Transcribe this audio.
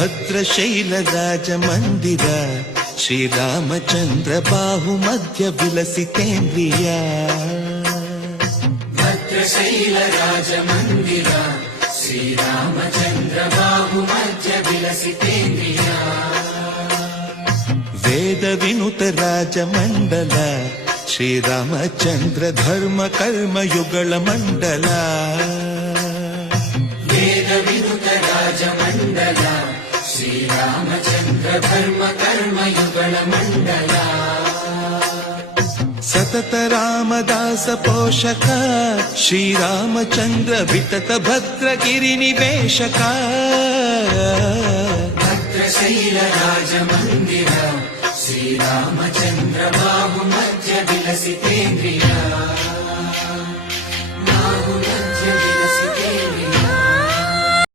ಭದ್ರಶೈಲ ರಾಜ ಮಂದಿರ ಶ್ರೀರಾಮಚಂದ್ರ ಬಾಹು ಮಧ್ಯ ವಿಲಸಿತೇಂದ್ರಿಯ ಭದ್ರಶೈಲ ರಾಜ ಮಂದಿರ ಶ್ರೀರಾಮಚಂದ್ರ ಬಾಹು ಮಧ್ಯ ವಿಲಸಿತೇಂದ್ರಿಯ ವೇದ ವಿನುತ ರಾಜ ಮಂಡಲ ಶ್ರೀರಾಮಚಂದ್ರ ಧರ್ಮ ಕರ್ಮ ಯುಗಳ ಮಂಡಲ ವೇದ ವಿನುತ ರಾಜ ಮಂಡಲ ಶ್ರೀರಾಮಚಂದ್ರ ಧರ್ಮ ಕರ್ಮ ಯುಗಳ ಮಂಡಲ ಸತತ ರಾಮದಾಸ ಪೋಷಕ ಶ್ರೀರಾಮಚಂದ್ರ ವಿತತ ಭದ್ರಗಿರಿ ನಿವೇಶಕ ಭದ್ರಶೈಲ ರಾಜ ಮಂದಿರ ಶ್ರೀರಾಮಚಂದ್ರ ಬಾಹು ಮಧ್ಯ ವಿಲಸಿತೇಂದ್ರಿಯ